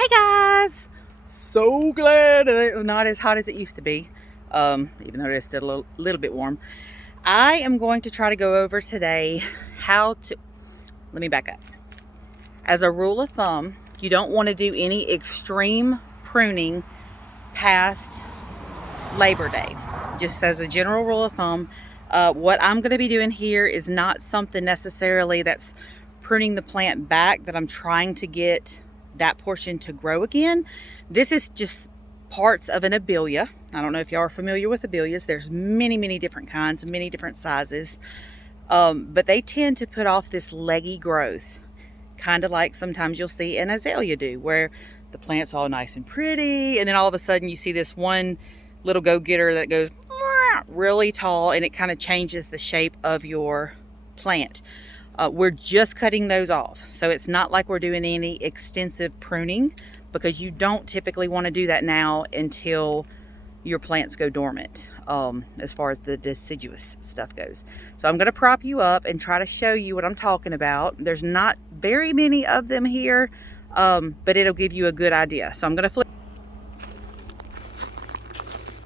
Hey guys! So glad that it's not as hot as it used to be, even though it's still a little bit warm. I am going to try to go over today let me back up. As a rule of thumb, you don't want to do any extreme pruning past Labor Day. Just as a general rule of thumb, what I'm going to be doing here is not something necessarily that's pruning the plant back, that I'm trying to get that portion to grow again. This is just parts of an abelia. I don't know if y'all are familiar with abelias. There's many different kinds, many different sizes, but they tend to put off this leggy growth, kind of like sometimes you'll see an azalea do, where the plant's all nice and pretty, and then all of a sudden you see this one little go-getter that goes really tall, and it kind of changes the shape of your plant. We're just cutting those off, so it's not like we're doing any extensive pruning, because you don't typically want to do that now until your plants go dormant, as far as the deciduous stuff goes. So I'm going to prop you up and try to show you what I'm talking about. There's not very many of them here, but it'll give you a good idea. So I'm going to flip.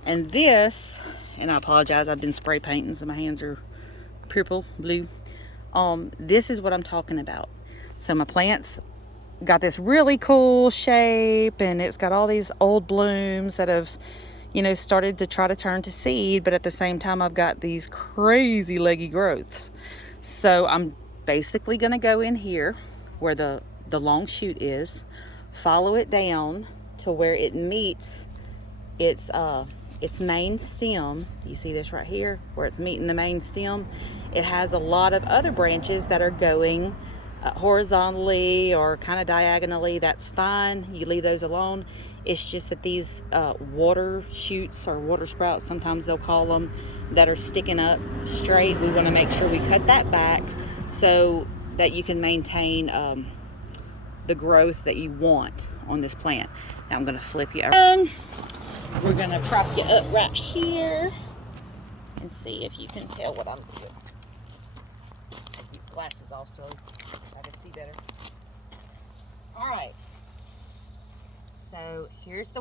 And this, and I apologize, I've been spray painting, so my hands are purple, blue. This is what I'm talking about. So my plants got this really cool shape, and it's got all these old blooms that have, started to try to turn to seed, but at the same time I've got these crazy leggy growths. So I'm basically going to go in here where the long shoot is, follow it down to where it meets its main stem. You see this right here where it's meeting the main stem? It has a lot of other branches that are going horizontally or kind of diagonally. That's fine, you leave those alone. It's just that these water shoots, or water sprouts sometimes they'll call them, that are sticking up straight, we want to make sure we cut that back so that you can maintain the growth that you want on this plant. Now I'm going to flip you around. We're going to prop you up right here and see if you can tell what I'm doing. Take these glasses off so I can see better. Alright, so here's the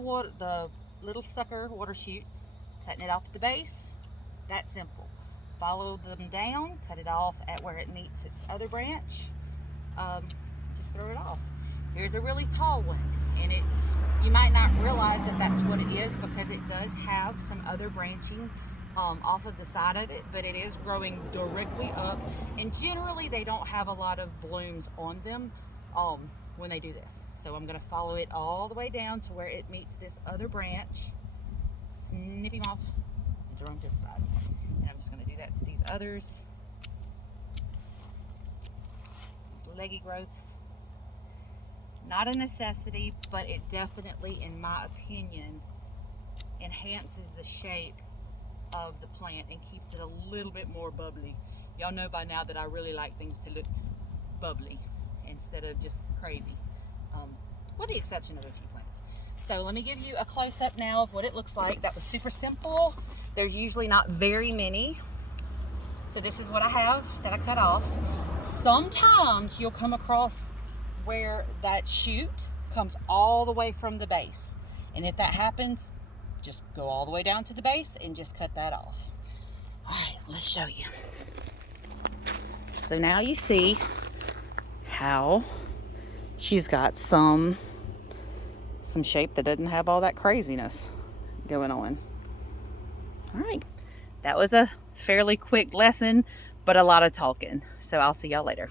little sucker water shoot, cutting it off at the base. That's simple. Follow them down, cut it off at where it meets its other branch. Just throw it off. Here's a really tall one, and you might not realize that that's what it is, because it does have some other branching off of the side of it, but it is growing directly up, and generally they don't have a lot of blooms on them when they do this. So I'm going to follow it all the way down to where it meets this other branch, snip him off, and throw him to the side. And I'm just going to do that to these others, these leggy growths. Not a necessity, but it definitely, in my opinion, enhances the shape of the plant and keeps it a little bit more bubbly. Y'all know by now that I really like things to look bubbly instead of just crazy, with the exception of a few plants. So let me give you a close-up now of what it looks like. That was super simple. There's usually not very many. So this is what I have that I cut off. Sometimes you'll come across where that shoot comes all the way from the base, and if that happens, just go all the way down to the base and just cut that off. All right, let's show you. So now you see how she's got some shape that doesn't have all that craziness going on. All right, that was a fairly quick lesson, but a lot of talking. So I'll see y'all later.